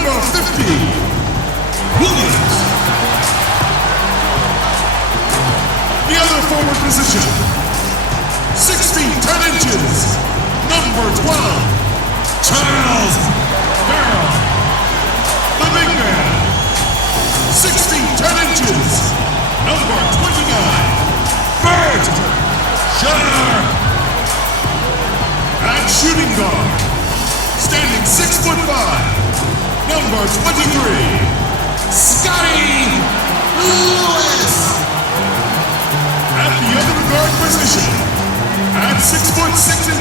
number 50, Williams. The other forward position, 6 feet 10 inches, number 12, Charles Farrell. The big man, 6 feet 10 inches, number 29, Bert Sharp. At shooting guard, standing 6'5", number 23, Scotty Lewis. At the other guard position, at 6'6"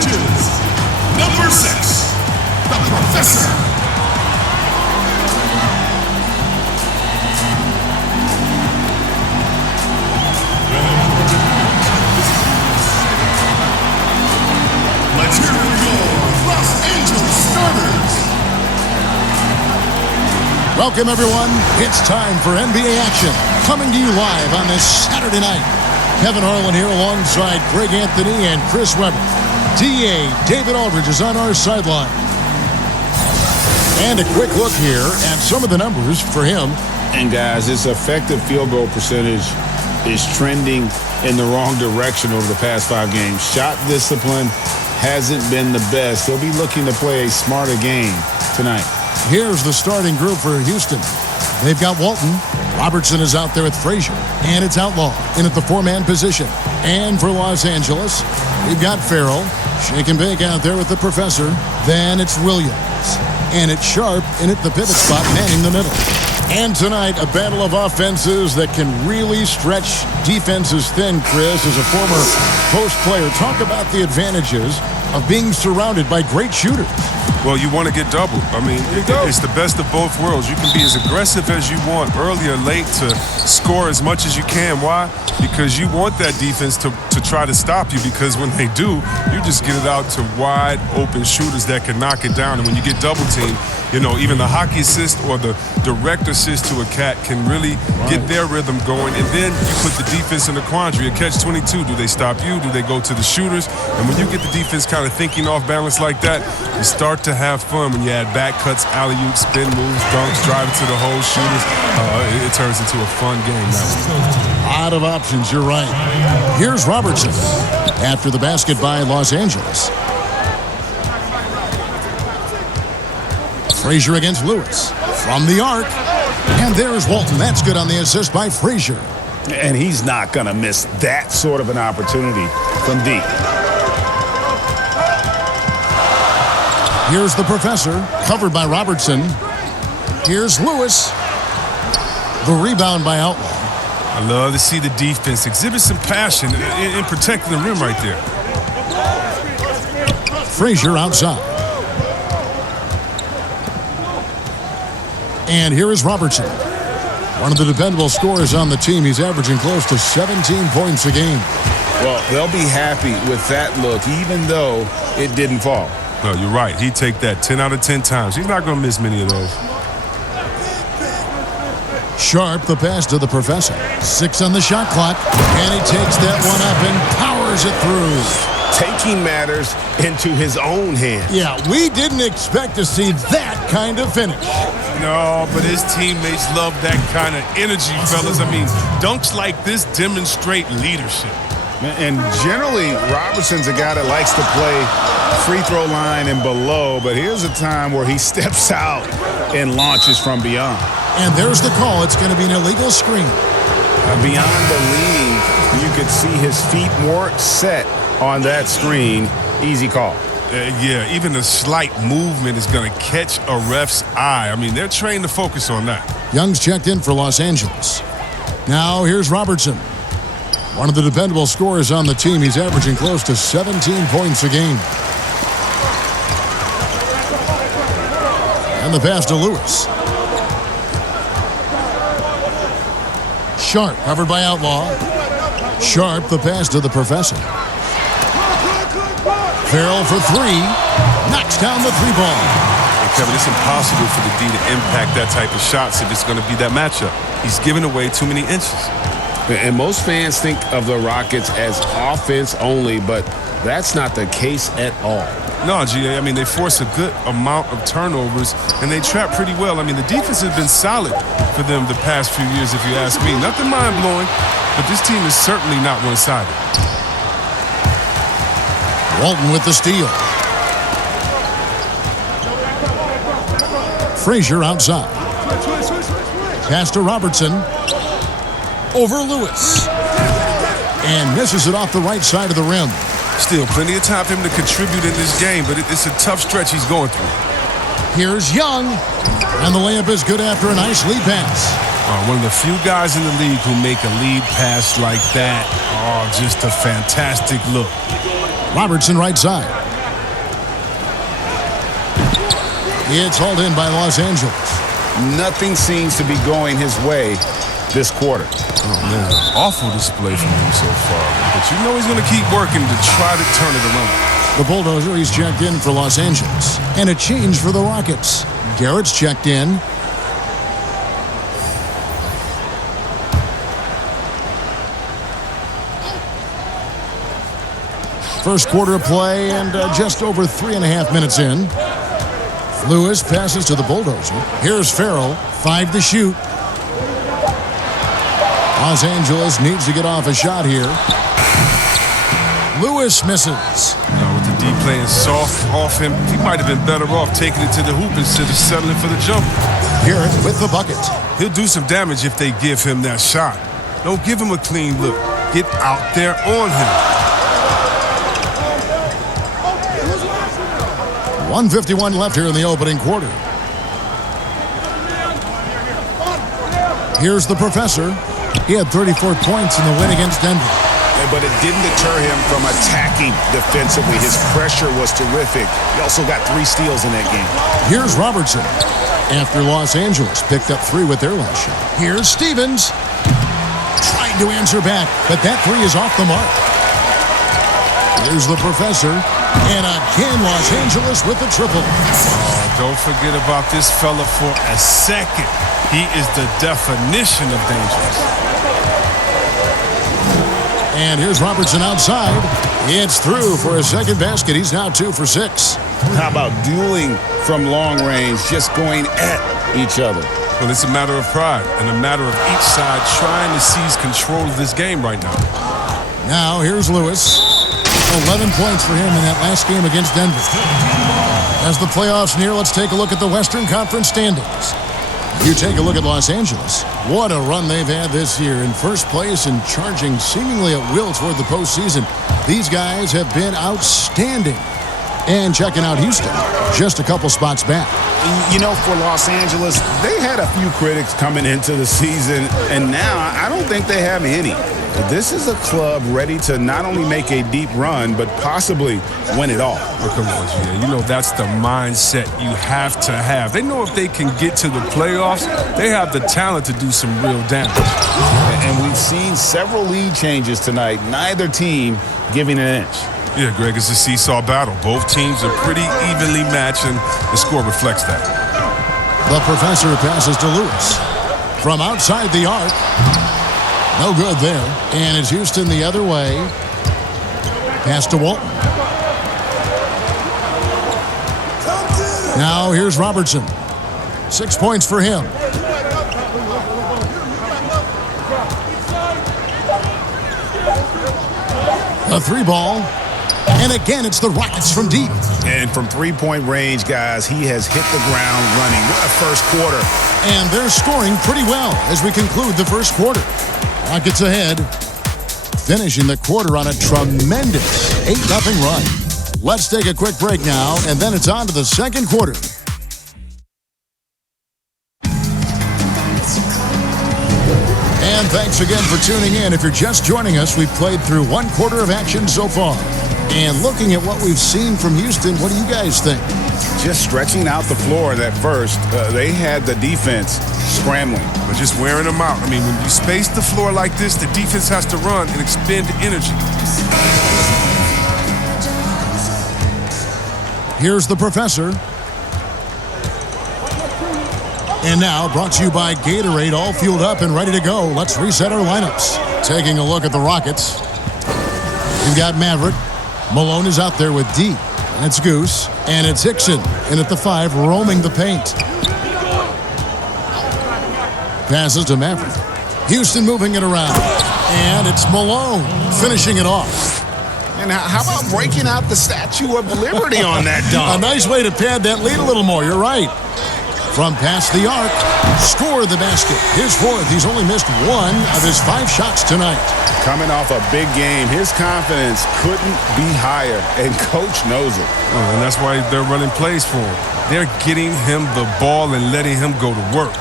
number 6, the Professor. Let's hear it for your Los Angeles starters. Welcome, everyone. It's time for NBA action. Coming to you live on this Saturday night. Kevin Harlan here alongside Greg Anthony and Chris Webber. DA David Aldridge is on our sideline. And a quick look here at some of the numbers for him. And guys, his effective field goal percentage is trending in the wrong direction over the past 5 games. Shot discipline hasn't been the best. He'll be looking to play a smarter game tonight. Here's the starting group for Houston. They've got Walton. Robertson is out there with Frazier. And it's Outlaw in at the 4-man position. And for Los Angeles, we've got Farrell. Shake and bake out there with the Professor. Then it's Williams. And it's Sharp in at the pivot spot, manning the middle. And tonight, a battle of offenses that can really stretch defenses thin, Chris, as a former post player. Talk about the advantages of being surrounded by great shooters. Well, you want to get doubled. I mean, it's the best of both worlds. You can be as aggressive as you want early or late to score as much as you can. Why? Because you want that defense to try to stop you, because when they do, you just get it out to wide open shooters that can knock it down. And when you get double teamed, you know, even the hockey assist or the direct assist to a cat can really get their rhythm going. And then you put the defense in a quandary, a catch-22. Do they stop you? Do they go to the shooters? And when you get the defense kind of thinking off balance like that, you start to have fun when you add back cuts, alley-oops, spin moves, dunks, driving to the hole, shooters. It turns into a fun game now. A lot of options, you're right. Here's Robertson after the basket by Los Angeles. Frazier against Lewis from the arc. And there's Walton. That's good on the assist by Frazier. And he's not going to miss that sort of an opportunity from deep. Here's the Professor, covered by Robertson. Here's Lewis. The rebound by Outlaw. I love to see the defense exhibit some passion in protecting the rim right there. Frazier outside. And here is Robertson. One of the dependable scorers on the team. He's averaging close to 17 points a game. Well, they'll be happy with that look, even though it didn't fall. No, you're right. He'd take that 10 out of 10 times. He's not going to miss many of those. Sharp, the pass to the Professor. 6 on the shot clock. And he takes that one up and powers it through. Taking matters into his own hands. Yeah, we didn't expect to see that kind of finish. No, but his teammates love that kind of energy, fellas. I mean, dunks like this demonstrate leadership. And generally, Robertson's a guy that likes to play free throw line and below, but here's a time where he steps out and launches from beyond. And there's the call. It's going to be an illegal screen. Beyond the lead, you could see his feet more set on that screen. Easy call. Yeah, even a slight movement is going to catch a ref's eye. I mean, they're trained to focus on that. Young's checked in for Los Angeles. Now here's Robertson. One of the dependable scorers on the team. He's averaging close to 17 points a game. And the pass to Lewis. Sharp, covered by Outlaw. Sharp, the pass to the Professor. Farrell for 3. Knocks down the 3-ball. Hey, Kevin, it's impossible for the D to impact that type of shots if it's going to be that matchup. He's giving away too many inches. And most fans think of the Rockets as offense only, but That's not the case at all. No, GA, I mean, they force a good amount of turnovers, and they trap pretty well. I mean, the defense has been solid for them the past few years, if you ask me. Nothing mind-blowing, but this team is certainly not one-sided. Walton with the steal. Frazier outside. Pass to Robertson. Over Lewis. And misses it off the right side of the rim. Still plenty of time for him to contribute in this game, but it's a tough stretch he's going through. Here's Young. And the layup is good after a nice lead pass. One of the few guys in the league who make a lead pass like that. Oh, just a fantastic look. Robertson right side. It's hauled in by Los Angeles. Nothing seems to be going his way this quarter. Oh, man, awful display from him so far. But you know he's going to keep working to try to turn it around. The Bulldozer, he's checked in for Los Angeles. And a change for the Rockets. Garrett's checked in. First quarter of play and just over 3.5 minutes in. Lewis passes to the Bulldozer. Here's Farrell. 5 to shoot. Los Angeles needs to get off a shot here. Lewis misses. Now with the D playing soft off him, he might have been better off taking it to the hoop instead of settling for the jump. Garrett with the bucket. He'll do some damage if they give him that shot. Don't give him a clean look. Get out there on him. 1:51 left here in the opening quarter. Here's the Professor. He had 34 points in the win against Denver. But it didn't deter him from attacking defensively. His pressure was terrific. He also got 3 steals in that game. Here's Robertson. After Los Angeles picked up 3 with their last shot. Here's Stevens. Trying to answer back, but that 3 is off the mark. Here's the Professor. And again, Los Angeles with the triple. Oh, don't forget about this fella for a second. He is the definition of dangerous. And here's Robertson outside. It's through for a second basket. He's now 2 for 6. How about dueling from long range, just going at each other? Well, it's a matter of pride and a matter of each side trying to seize control of this game right now. Now here's Lewis. 11 points for him in that last game against Denver. As the playoffs near, let's take a look at the Western Conference standings. You take a look at Los Angeles. What a run they've had this year. In first place and charging seemingly at will toward the postseason. These guys have been outstanding. And checking out Houston, just a couple spots back. You know, for Los Angeles, they had a few critics coming into the season, and now I don't think they have any. This is a club ready to not only make a deep run, but possibly win it all. Oh, come on, Gia. You know that's the mindset you have to have. They know if they can get to the playoffs, they have the talent to do some real damage. And we've seen several lead changes tonight, neither team giving an inch. Yeah, Greg, it's a seesaw battle. Both teams are pretty evenly matched, and the score reflects that. The Professor passes to Lewis. From outside the arc. No good there. And it's Houston the other way. Pass to Walton. Now here's Robertson. 6 points for him. A 3 ball. And again, it's the Rockets from deep. And from three-point range, guys, he has hit the ground running. What a first quarter. And they're scoring pretty well as we conclude the first quarter. Rockets ahead, finishing the quarter on a tremendous 8-0 run. Let's take a quick break now, and then it's on to the second quarter. And thanks again for tuning in. If you're just joining us, we've played through 1 quarter of action so far. And looking at what we've seen from Houston, what do you guys think? Just stretching out the floor that first. They had the defense scrambling. But just wearing them out. I mean, when you space the floor like this, the defense has to run and expend energy. Here's the Professor. And now, brought to you by Gatorade, all fueled up and ready to go. Let's reset our lineups. Taking a look at the Rockets. We've got Maverick. Malone is out there with D. And it's Goose. And it's Hickson. And at the 5, roaming the paint. Passes to Maverick. Houston moving it around. And it's Malone finishing it off. And how about breaking out the Statue of Liberty on that dunk? A nice way to pad that lead a little more. You're right. From past the arc, score the basket. His 4th. He's only missed 1 of his 5 shots tonight. Coming off a big game, his confidence couldn't be higher, and Coach knows it. Oh, and that's why they're running plays for him. They're getting him the ball and letting him go to work.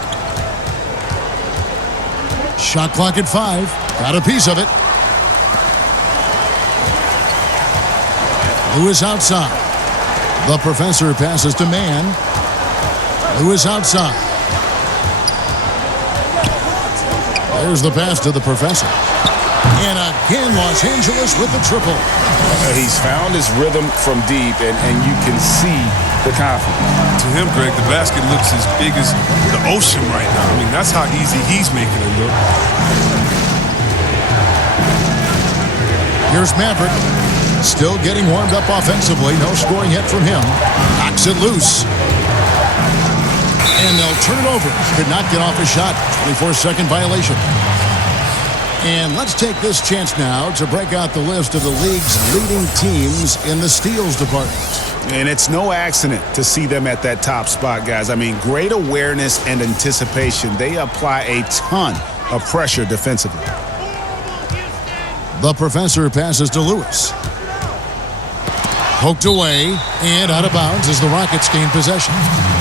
Shot clock at 5. Got a piece of it. Lewis outside. The professor passes to Man. Lewis outside. There's the pass to the professor. And again, Los Angeles with the triple. He's found his rhythm from deep, and you can see the confidence. To him, Greg, the basket looks as big as the ocean right now. I mean, that's how easy he's making it look. Here's Maverick. Still getting warmed up offensively. No scoring hit from him. Knocks it loose. And they'll turn it over. Could not get off a shot. 24-second violation. And let's take this chance now to break out the list of the league's leading teams in the steals department. And it's no accident to see them at that top spot, guys. I mean, great awareness and anticipation. They apply a ton of pressure defensively. The professor passes to Lewis. Poked away and out of bounds as the Rockets gain possession.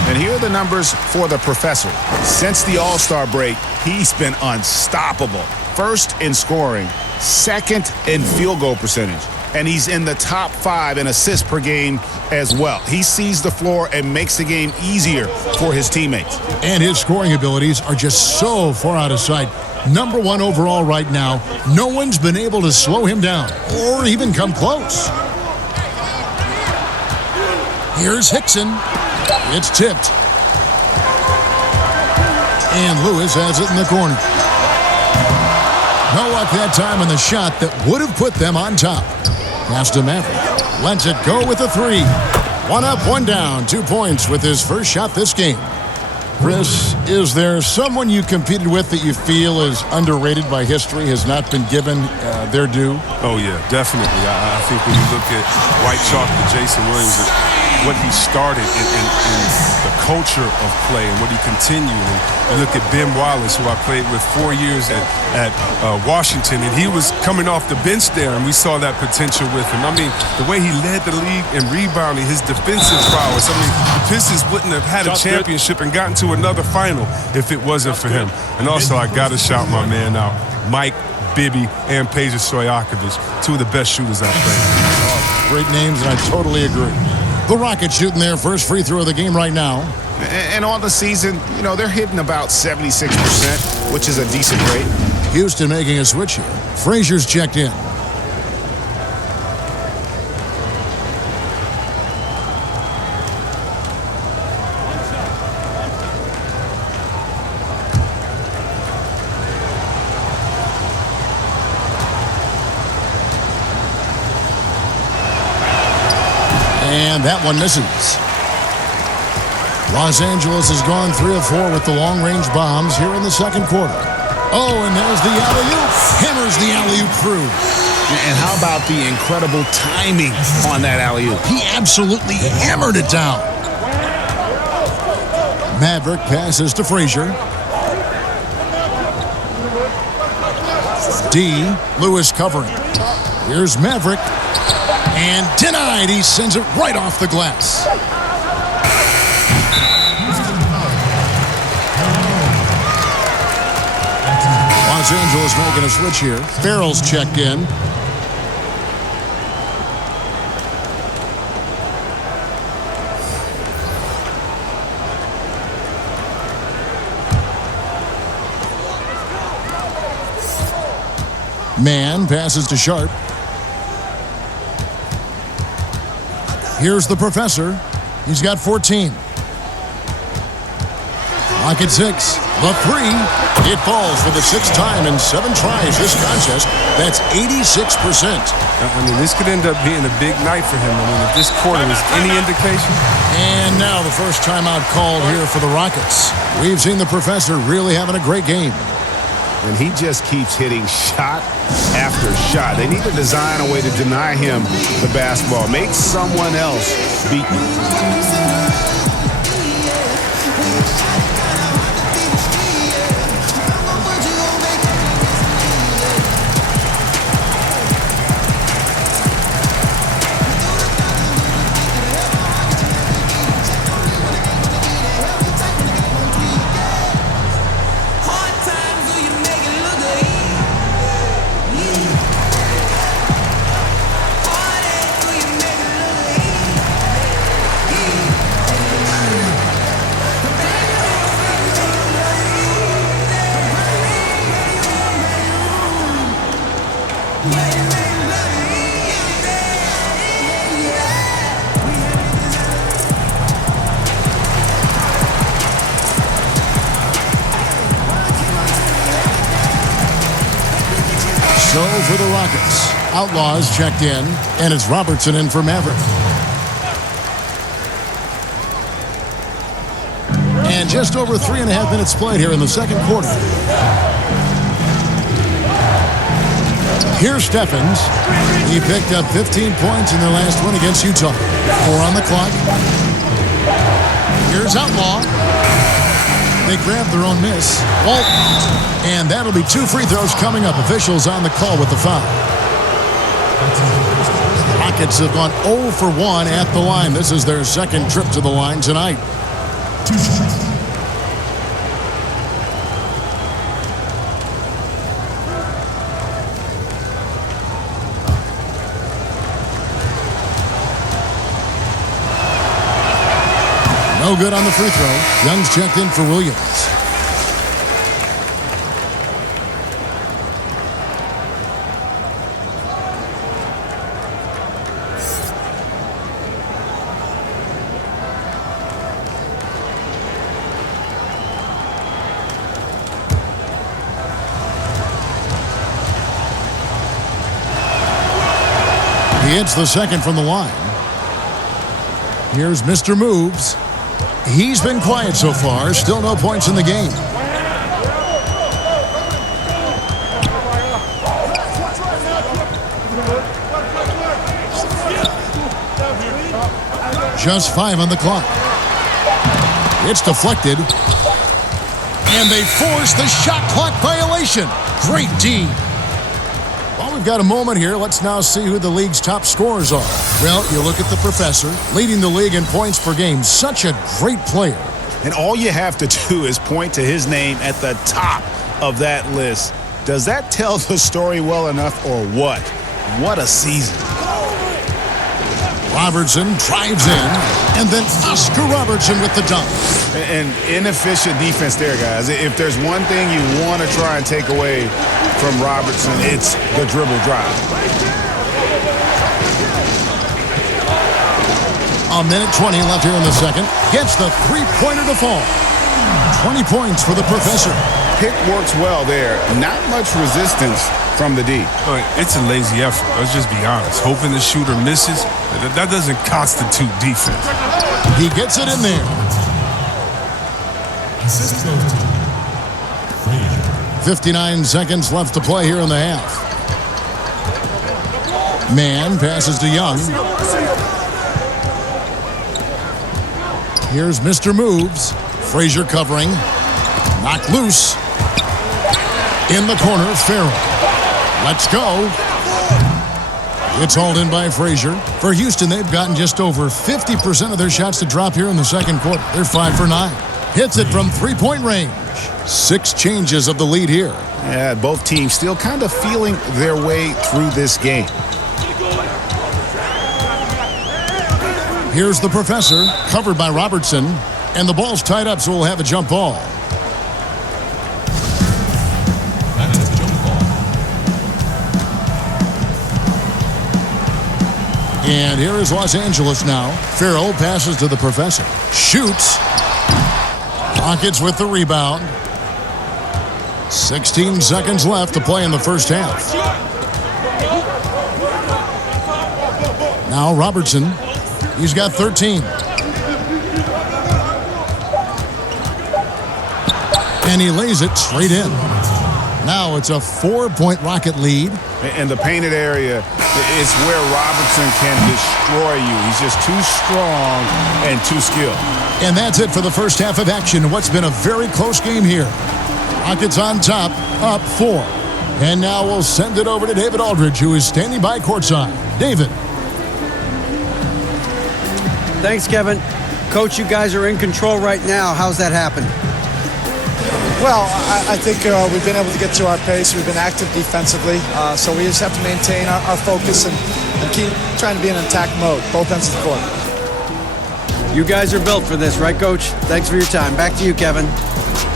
And here are the numbers for the professor. Since the All-Star break, he's been unstoppable. First in scoring, second in field goal percentage, and he's in the top 5 in assists per game as well. He sees the floor and makes the game easier for his teammates. And his scoring abilities are just so far out of sight. Number 1 overall right now. No one's been able to slow him down or even come close. Here's Hickson. It's tipped. And Lewis has it in the corner. No luck that time on the shot that would have put them on top. Pass to Maverick. Lets it go with a 3. 1 up, 1 down. 2 points with his first shot this game. Chris, is there someone you competed with that you feel is underrated by history, has not been given their due? Oh, yeah, definitely. I think when you look at White Chalk and Jason Williams, what he started in the culture of play and what he continued. And you look at Ben Wallace, who I played with 4 years at Washington, and he was coming off the bench there, and we saw that potential with him. I mean, the way he led the league in rebounding, his defensive prowess. I mean, the Pistons wouldn't have had a championship and gotten to another final if it wasn't for him. And also, I got to shout my man out, Mike Bibby and Peja Stojakovic, 2 of the best shooters I've played. Oh, great names, and I totally agree. The Rockets shooting their first free throw of the game right now. And on the season, you know, they're hitting about 76%, which is a decent rate. Houston making a switch here. Frazier's checked in. And that one misses. Los Angeles has gone 3 of 4 with the long-range bombs here in the second quarter. Oh, and there's the alley-oop. Hammers the alley-oop through. And how about the incredible timing on that alley-oop? He absolutely hammered it down. Maverick passes to Frazier. D. Lewis covering. Here's Maverick. And denied. He sends it right off the glass. Los Angeles making a switch here. Farrell's checked in. Man passes to Sharp. Here's the professor. He's got 14. Rocket 6. The 3. It falls for the 6th time in 7 tries this contest. That's 86%. I mean, this could end up being a big night for him. I mean, if this quarter is any indication. And now the first timeout called here for the Rockets. We've seen the professor really having a great game. And he just keeps hitting shot after shot. They need to design a way to deny him the basketball. Make someone else beat you. So for the Rockets, Outlaws checked in, and it's Robertson in for Maverick. And just over 3.5 minutes played here in the second quarter. Here's Stephens. He picked up 15 points in their last win against Utah. 4 on the clock. Here's Outlaw. They grabbed their own miss. Walton. And that'll be 2 free throws coming up. Officials on the call with the foul. Rockets have gone 0 for 1 at the line. This is their second trip to the line tonight. No good on the free throw. Young's checked in for Williams. He hits the second from the line. Here's Mr. Moves. He's been quiet so far. Still no points in the game. Just 5 on the clock. It's deflected. And they force the shot clock violation. Great D. Well, we've got a moment here. Let's now see who the league's top scorers are. Well, you look at the professor, leading the league in points per game. Such a great player. And all you have to do is point to his name at the top of that list. Does that tell the story well enough or what? What a season. Robertson drives in, and then Oscar Robertson with the dunk. And inefficient defense there, guys. If there's one thing you want to try and take away from Robertson, it's the dribble drive. A minute 20 left here in the second. Gets the three-pointer to fall. 20 points for the professor. Pick works well there. Not much resistance from the D. It's a lazy effort. Let's just be honest. Hoping the shooter misses, that doesn't constitute defense. He gets it in there. 59 seconds left to play here in the half. Mann passes to Young. Here's Mr. Moves. Frazier covering. Knocked loose. In the corner, Farrell. Let's go. It's hauled in by Frazier. For Houston, they've gotten just over 50% of their shots to drop here in the second quarter. They're 5 for 9. Hits it from three-point range. 6 changes of the lead here. Yeah, both teams still kind of feeling their way through this game. Here's the professor, covered by Robertson. And the ball's tied up, so we'll have a jump ball. And here is Los Angeles now. Farrell passes to the professor. Shoots. Rockets with the rebound. 16 seconds left to play in the first half. Now Robertson. He's got 13. And he lays it straight in. Now it's a 4-point Rocket lead. And the painted area is where Robertson can destroy you. He's just too strong and too skilled. And that's it for the first half of action. What's been a very close game here. Rockets on top, up 4. And now we'll send it over to David Aldridge, who is standing by courtside. David. Thanks, Kevin. Coach, you guys are in control right now. How's that happen? Well, I think we've been able to get to our pace. We've been active defensively, so we just have to maintain our focus and keep trying to be in attack mode, both ends of the court. You guys are built for this, right, Coach? Thanks for your time. Back to you, Kevin.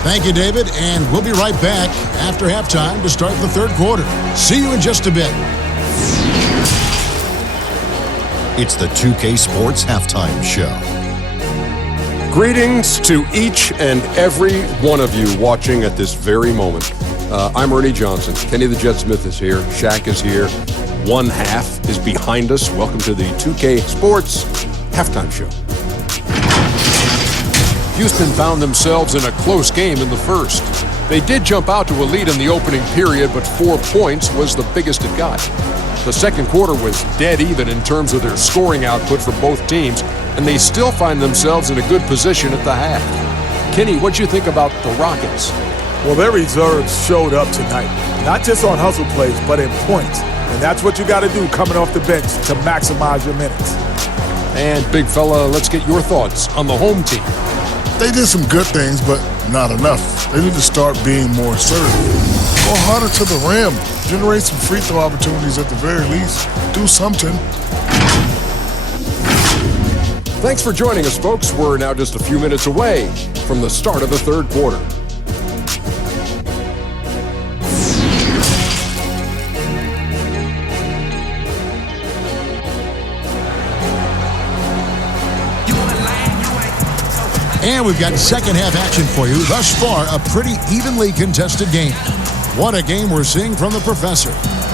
Thank you, David, and we'll be right back after halftime to start the third quarter. See you in just a bit. It's the 2K Sports Halftime Show. Greetings to each and every one of you watching at this very moment. I'm Ernie Johnson. Kenny the Jet Smith is here. Shaq is here. One half is behind us. Welcome to the 2K Sports Halftime Show. Houston found themselves in a close game in the first. They did jump out to a lead in the opening period, but 4 points was the biggest it got. The second quarter was dead even in terms of their scoring output for both teams, and they still find themselves in a good position at the half. Kenny, what'd you think about the Rockets? Well, their reserves showed up tonight, not just on hustle plays, but in points. And that's what you got to do coming off the bench to maximize your minutes. And big fella, let's get your thoughts on the home team. They did some good things, but not enough. They need to start being more assertive. Go harder to the rim. Generate some free throw opportunities at the very least. Do something. Thanks for joining us, folks. We're now just a few minutes away from the start of the third quarter. And we've got second half action for you. Thus far, a pretty evenly contested game. What a game we're seeing from the professor.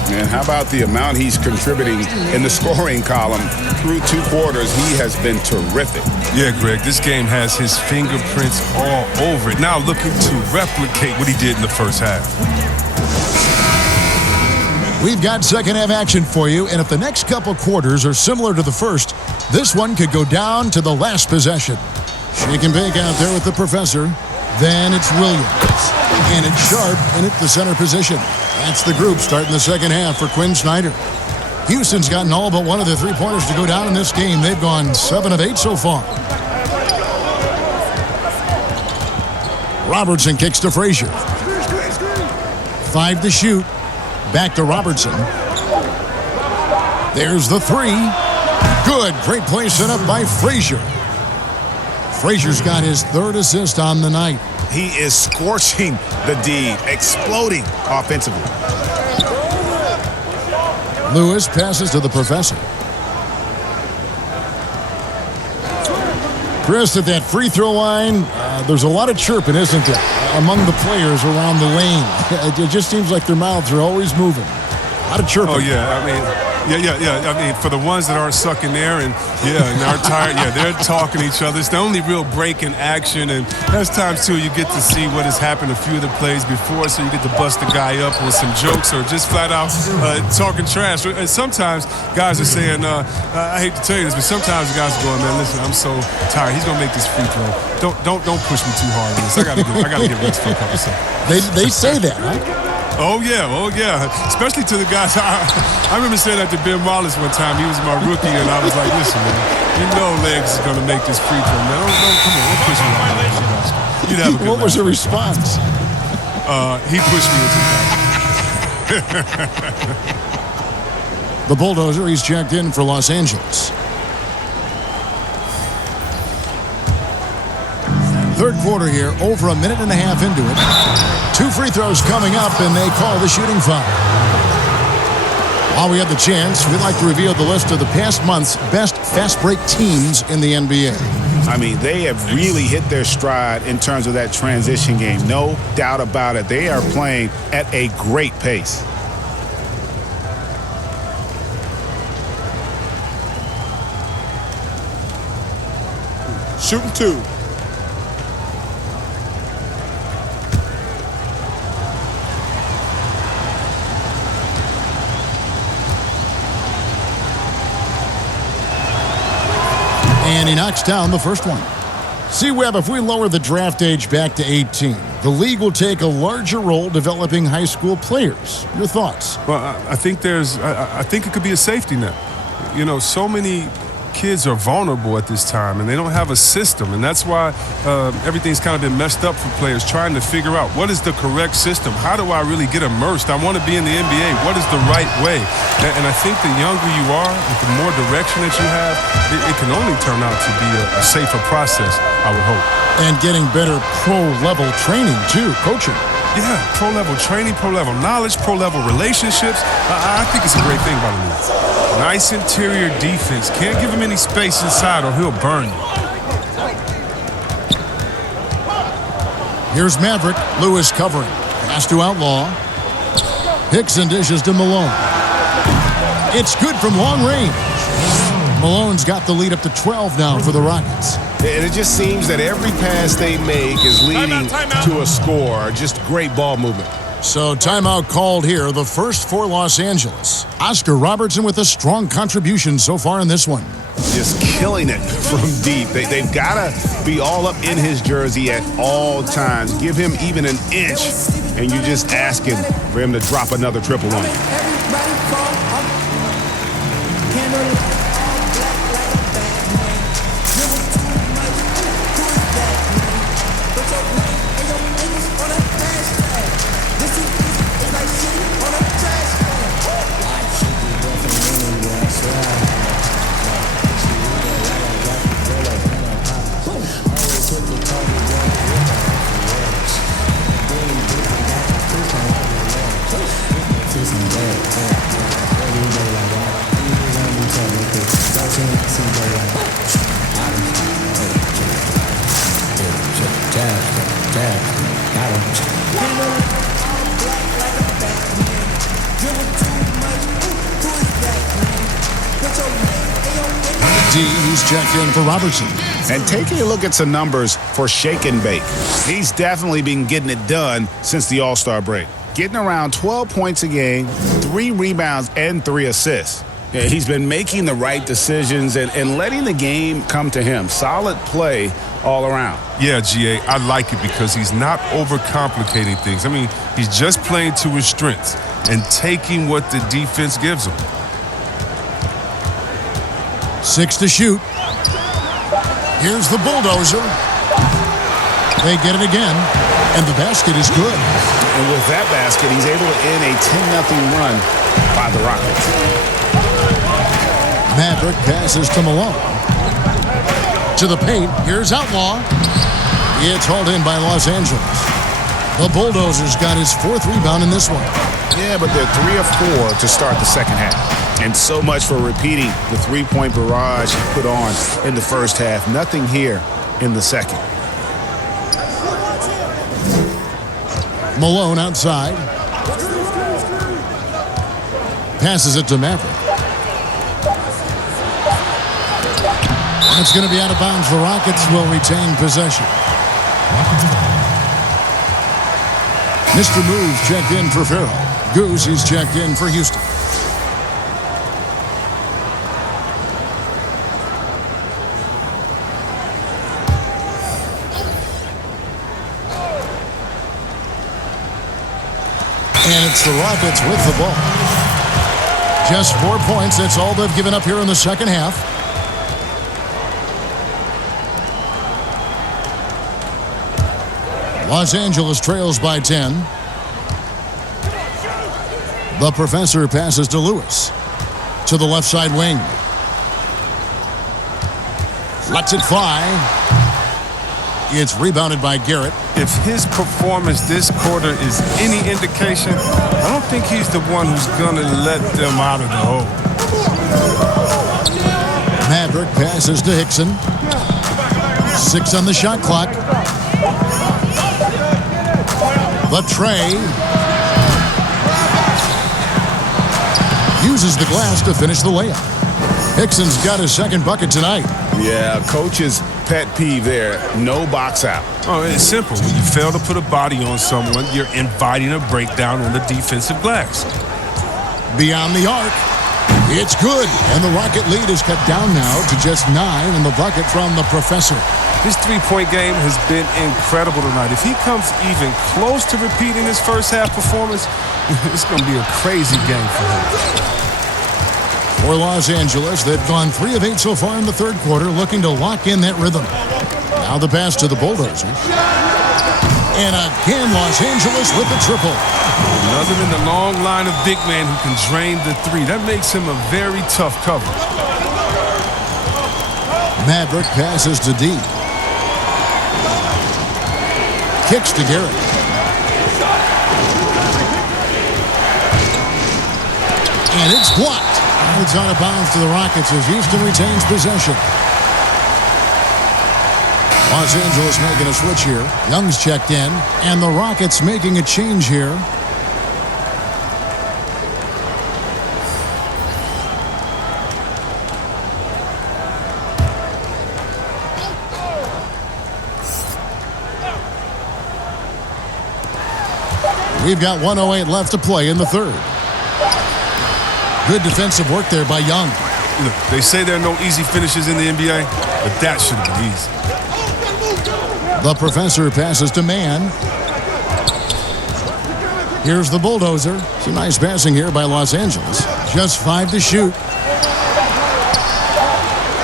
And how about the amount he's contributing in the scoring column through 2 quarters? He has been terrific. Yeah, Greg, this game has his fingerprints all over it. Now looking to replicate what he did in the first half. We've got second half action for you, and if the next couple quarters are similar to the first, this one could go down to the last possession. Shake and bake out there with the professor. Then it's Williams. And it's Sharp in at the center position. That's the group starting the second half for Quinn Snyder. Houston's gotten all but one of the 3-pointers to go down in this game. They've gone 7 of 8 so far. Robertson kicks to Frazier. 5 to shoot. Back to Robertson. There's the 3. Good. Great play set up by Frazier. Frazier's got his 3rd assist on the night. He is scorching the D, exploding offensively. Lewis passes to the professor. Chris, at that free throw line, there's a lot of chirping, isn't there, among the players around the lane. It just seems like their mouths are always moving. A lot of chirping. Oh, yeah. I mean, I mean, for the ones that are sucking there and are tired, they're talking to each other. It's the only real break in action, and there's times too you get to see what has happened a few of the plays before, so you get to bust the guy up with some jokes or just flat out talking trash. And sometimes guys are saying, I hate to tell you this, but sometimes the guys are going, man, listen, I'm so tired. He's gonna make this free throw. Don't push me too hard on this. I gotta get rest for a couple seconds. They say that, right? Oh yeah. Especially to the guys. I remember saying that to Ben Wallace one time. He was my rookie, and I was like, listen, man, you know Legs is going to make this free throw, man. Come on, don't push me around like that. You'd have a good What was the response? He pushed me into that. The bulldozer, he's checked in for Los Angeles. Third quarter here, over a minute and a half into it. 2 free throws coming up, and they call the shooting foul. While we have the chance, we'd like to reveal the list of the past month's best fast break teams in the NBA. I mean, they have really hit their stride in terms of that transition game. No doubt about it. They are playing at a great pace. Shooting 2. And he knocks down the first one. See, Webb, if we lower the draft age back to 18, the league will take a larger role developing high school players. Your thoughts? Well, I think I think it could be a safety net. You know, so many kids are vulnerable at this time, and they don't have a system, and that's why everything's kind of been messed up for players trying to figure out what is the correct system. How do I really get immersed? I want to be in the NBA. What is the right way? And I think the younger you are, the more direction that you have, it can only turn out to be a safer process, I would hope. And getting better pro-level training, too, coaching. Yeah, pro-level training, pro-level knowledge, pro-level relationships. I think it's a great thing about the league. Nice interior defense. Can't give him any space inside or he'll burn you. Here's Maverick. Lewis covering. Pass to Outlaw. Hickson dishes to Malone. It's good from long range. Malone's got the lead up to 12 now for the Rockets. And it just seems that every pass they make is leading to a score. Just great ball movement. So timeout called here, the first for Los Angeles. Oscar Robertson with a strong contribution so far in this one. Just killing it from deep. They've got to be all up in his jersey at all times. Give him even an inch, and you just ask him for him to drop another triple on you. He's checked in for Robertson. And taking a look at some numbers for Shake and Bake. He's definitely been getting it done since the All-Star break. Getting around 12 points a game, 3 rebounds, and 3 assists. Yeah, he's been making the right decisions and letting the game come to him. Solid play all around. Yeah, GA, I like it because he's not overcomplicating things. I mean, he's just playing to his strengths and taking what the defense gives him. 6 to shoot. Here's the bulldozer. They get it again, and the basket is good. And with that basket, he's able to end a 10-0 run by the Rockets. Maverick passes to Malone. To the paint, here's Outlaw. It's hauled in by Los Angeles. The Bulldozers got his 4th rebound in this one. Yeah, but they're 3 of 4 to start the second half. And so much for repeating the three-point barrage he put on in the first half. Nothing here in the second. Malone outside. Passes it to Maverick. And it's going to be out of bounds. The Rockets will retain possession. Mr. Move checked in for Farrell. Goose, he's checked in for Houston. And it's the Rockets with the ball. Just 4 points. That's all they've given up here in the second half. Los Angeles trails by 10. The professor passes to Lewis. To the left side wing. Lets it fly. It's rebounded by Garrett. if his performance this quarter is any indication, I don't think he's the one who's going to let them out of the hole. Maverick passes to Hickson. 6 on the shot clock. The tray. Uses the glass to finish the layup. Hickson's got his second bucket tonight. Yeah, coach's pet peeve there. No box out. Oh, it's simple. When you fail to put a body on someone, you're inviting a breakdown on the defensive glass. Beyond the arc. It's good. And the Rocket lead is cut down now to just 9 in the bucket from the professor. His three-point game has been incredible tonight. If he comes even close to repeating his first half performance, it's going to be a crazy game for him. For Los Angeles, they've gone 3 of 8 so far in the third quarter, looking to lock in that rhythm. Now the pass to the Bulldozers. And again, Los Angeles with the triple. Another in the long line of big men who can drain the three. That makes him a very tough cover. Maverick passes to D. Kicks to Garrett. And it's blocked. It's out of bounds to the Rockets as Houston retains possession. Los Angeles making a switch here. Young's checked in, and the Rockets making a change here. We've got 1:08 left to play in the third. Good defensive work there by Young. Look, they say there are no easy finishes in the NBA, but that should have been easy. The professor passes to Mann. Here's the Bulldozer. Some nice passing here by Los Angeles. Just 5 to shoot.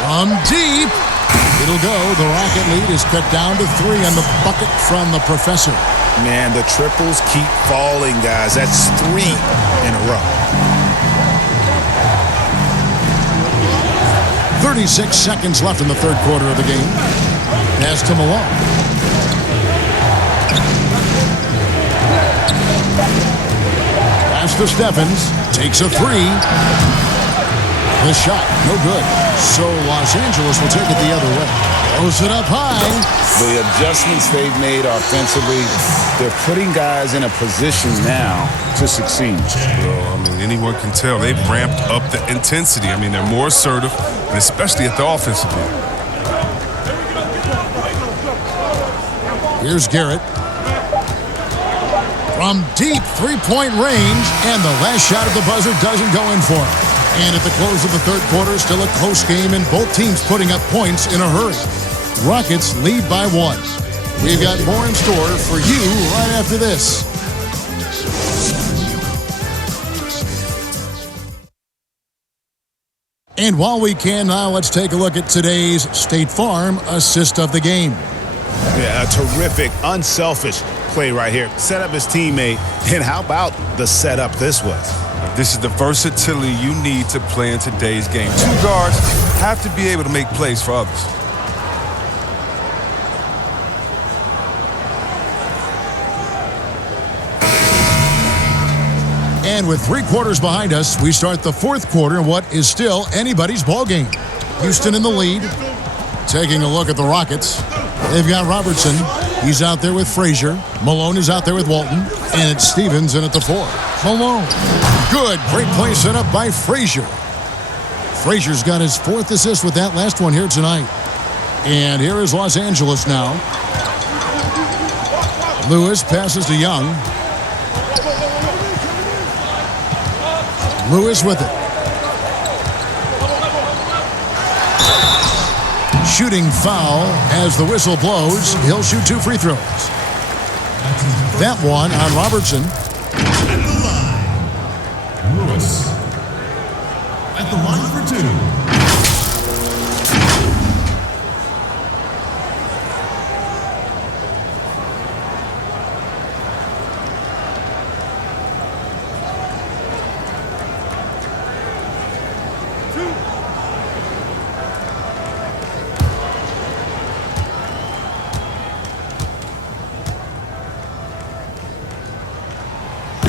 From deep. It'll go. The Rocket lead is cut down to 3 on the bucket from the professor. Man, the triples keep falling, guys. That's 3 in a row. 36 seconds left in the third quarter of the game. Pass to Malone. Pass to Stephens. Takes a 3. The shot, no good. So Los Angeles will take it the other way. Throws it up high. The adjustments they've made offensively, they're putting guys in a position now to succeed. Well, I mean, anyone can tell they've ramped up the intensity. I mean, they're more assertive, and especially at the offensive end. Here's Garrett. From deep three-point range, and the last shot at the buzzer doesn't go in for him. And at the close of the third quarter, still a close game, and both teams putting up points in a hurry. Rockets lead by 1. We've got more in store for you right after this. And while we can now, let's take a look at today's State Farm assist of the game. Yeah, a terrific, unselfish play right here. Set up his teammate, and how about the setup this was? This is the versatility you need to play in today's game. 2 guards have to be able to make plays for others. And with 3 quarters behind us, we start the fourth quarter in what is still anybody's ball game. Houston in the lead. Taking a look at the Rockets. They've got Robertson. He's out there with Frazier. Malone is out there with Walton. And it's Stevens in at the 4. Malone. Good. Great play set up by Frazier. Frazier's got his 4th assist with that last one here tonight. And here is Los Angeles now. Lewis passes to Young. Lewis with it. Shooting foul as the whistle blows. He'll shoot 2 free throws. That one on Robertson. At the line, Lewis. At the line for 2.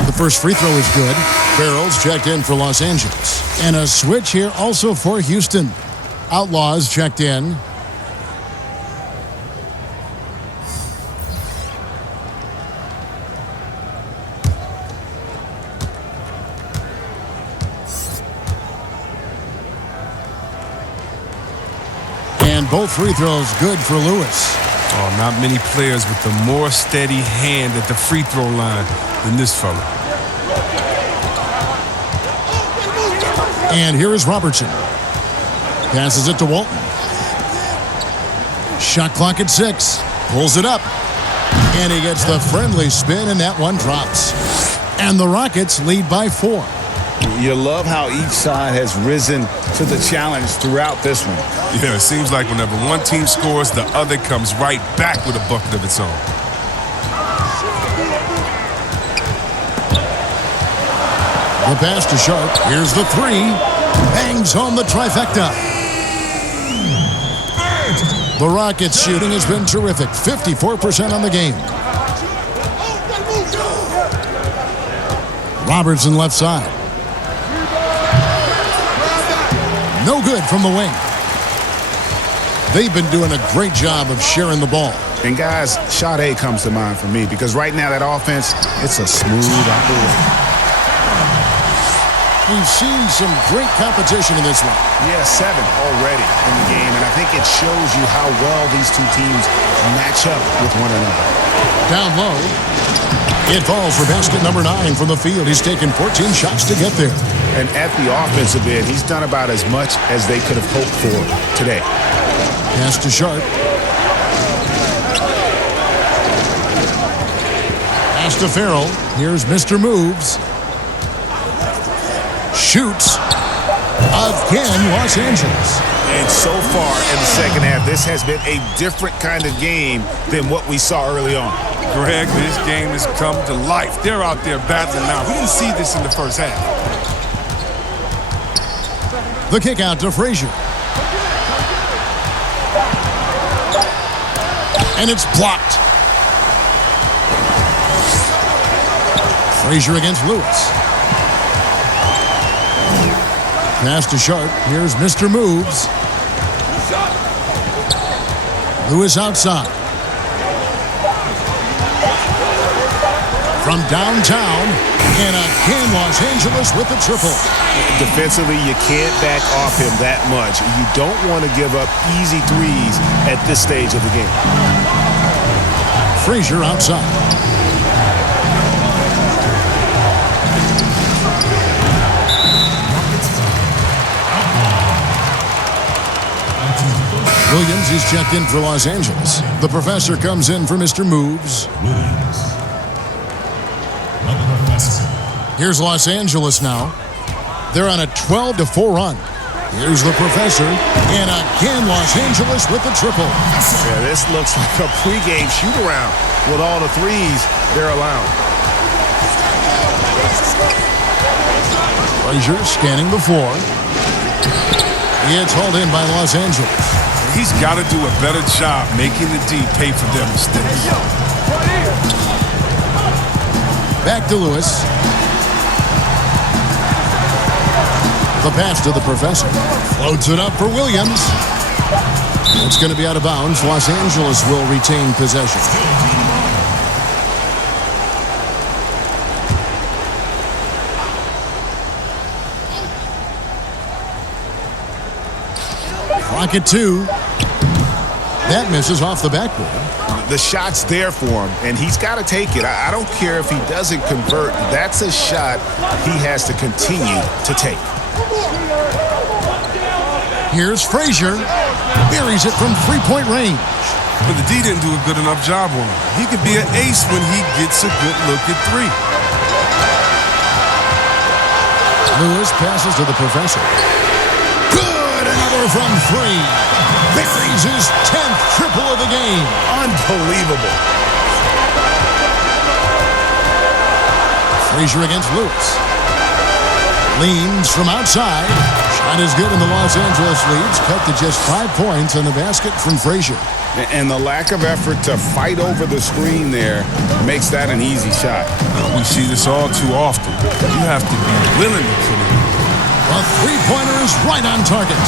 The first free throw is good. Farrell's checked in for Los Angeles. And a switch here also for Houston. Outlaws checked in. And both free throws good for Lewis. Oh, not many players with a more steady hand at the free throw line than this fella. And here is Robertson. Passes it to Walton. Shot clock at 6. Pulls it up. And he gets the friendly spin, and that one drops. And the Rockets lead by 4. You love how each side has risen to the challenge throughout this one. Yeah, it seems like whenever one team scores, the other comes right back with a bucket of its own. The pass to Sharp. Here's the 3. Bangs home the trifecta. The Rockets' shooting has been terrific. 54% on the game. Robertson left side. No good from the wing. They've been doing a great job of sharing the ball. And guys, shot A comes to mind for me because right now that offense, it's a smooth operation. We've seen some great competition in this one. Yeah, 7 already in the game, and I think it shows you how well these two teams match up with one another. Down low. It falls for basket number 9 from the field. He's taken 14 shots to get there. And at the offensive end, he's done about as much as they could have hoped for today. Pass to Sharp. Pass to Farrell. Here's Mr. Moves. Shoots. Again, Los Angeles. And so far in the second half, this has been a different kind of game than what we saw early on. Greg, this game has come to life. They're out there battling now. We didn't see this in the first half. The kick out to Frazier. And it's blocked. Frazier against Lewis. Pass to Sharp. Here's Mr. Moves. Lewis outside. From downtown, and again Los Angeles with the triple. Defensively, you can't back off him that much. You don't want to give up easy threes at this stage of the game. Frazier outside. Williams is checked in for Los Angeles. The professor comes in for Mr. Moves. Williams. The professor. Here's Los Angeles now. They're on a 12-4 run. Here's the professor. And again, Los Angeles with the triple. Yeah, this looks like a pregame shoot-around with all the threes they're allowing. Frazier scanning the floor. It's hauled in by Los Angeles. He's got to do a better job making the D pay for their mistakes. Back to Lewis. The pass to the professor. Floats it up for Williams. It's going to be out of bounds. Los Angeles will retain possession. Clock at 2. That misses off the backboard. The shot's there for him, and he's got to take it. I don't care if he doesn't convert. That's a shot he has to continue to take. Here's Frazier. Buries it from three-point range. But the D didn't do a good enough job on him. He could be an ace when he gets a good look at 3. Lewis passes to the professor. Good! Another from 3. Buries his 10th triple of the game. Unbelievable. Frazier against Lewis. Leans from outside. Not as good in the Los Angeles leads, cut to just 5 points on the basket from Frazier. And the lack of effort to fight over the screen there makes that an easy shot. We see this all too often. You have to be willing to put it in. The three-pointer is right on target.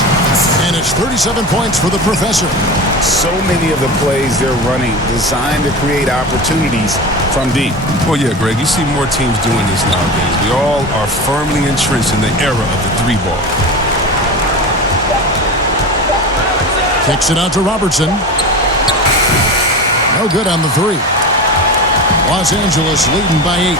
And it's 37 points for the Professor. So many of the plays they're running designed to create opportunities from deep. Well, yeah, Greg, you see more teams doing this nowadays. We all are firmly entrenched in the era of the three ball. Kicks it out to Robertson. No good on the three. Los Angeles leading by 8.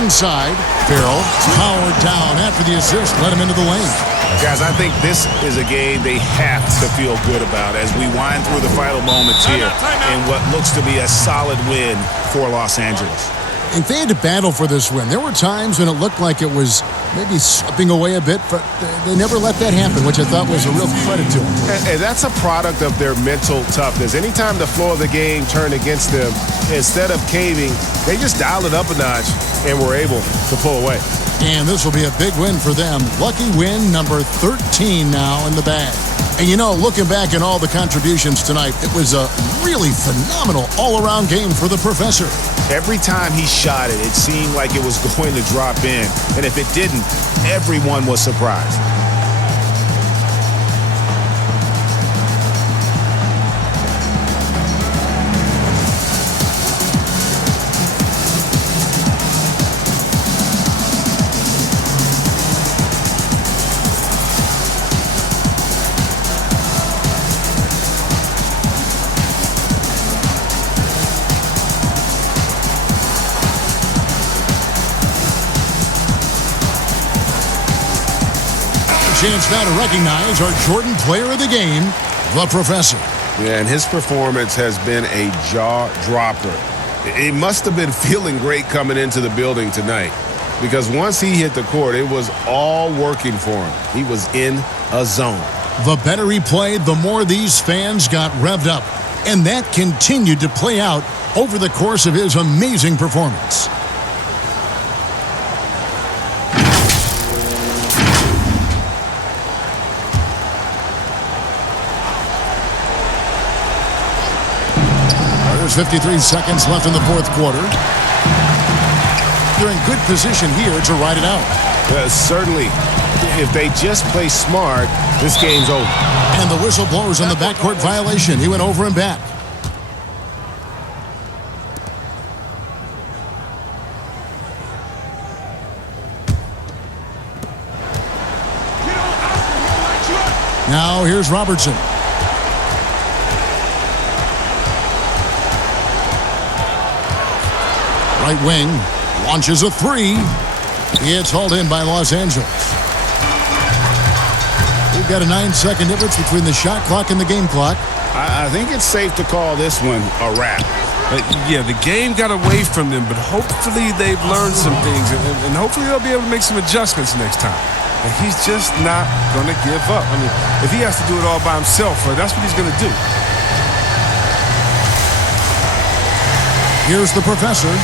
Inside, Farrell powered down after the assist, let him into the lane. Guys, I think this is a game they have to feel good about as we wind through the final moments here in what looks to be a solid win for Los Angeles. If they had to battle for this win, there were times when it looked like it was maybe slipping away a bit, but they never let that happen, which I thought was a real credit to them. And that's a product of their mental toughness. Anytime the flow of the game turned against them, instead of caving, they just dialed it up a notch and were able to pull away. And this will be a big win for them. Lucky win number 13 now in the bag. And you know, looking back at all the contributions tonight, it was a really phenomenal all-around game for the Professor. Every time he shot it, it seemed like it was going to drop in. And if it didn't, everyone was surprised. Chance now to recognize our Jordan Player of the Game, the Professor. Yeah, and his performance has been a jaw-dropper. He must have been feeling great coming into the building tonight because once he hit the court, it was all working for him. He was in a zone. The better he played, the more these fans got revved up. And that continued to play out over the course of his amazing performance. There's 53 seconds left in the fourth quarter. They're in good position here to ride it out. Certainly, if they just play smart, this game's over. And the whistle blows on the backcourt violation. He went over and back. Now here's Robertson. Right wing, launches a three. It's hauled in by Los Angeles. We've got a 9-second difference between the shot clock and the game clock. I think it's safe to call this one a wrap. Yeah, the game got away from them, but hopefully they've learned some things, and hopefully they'll be able to make some adjustments next time. And he's just not going to give up. I mean, if he has to do it all by himself, that's what he's going to do. Here's the Professor.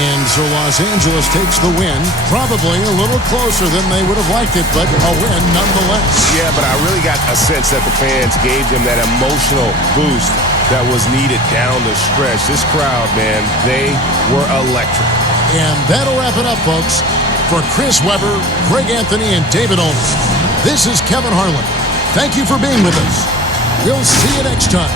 And so Los Angeles takes the win, probably a little closer than they would have liked it, but a win nonetheless. Yeah, but I really got a sense that the fans gave them that emotional boost that was needed down the stretch. This crowd, man, they were electric. And that'll wrap it up, folks. For Chris Webber, Greg Anthony, and David Olson, this is Kevin Harlan. Thank you for being with us. We'll see you next time.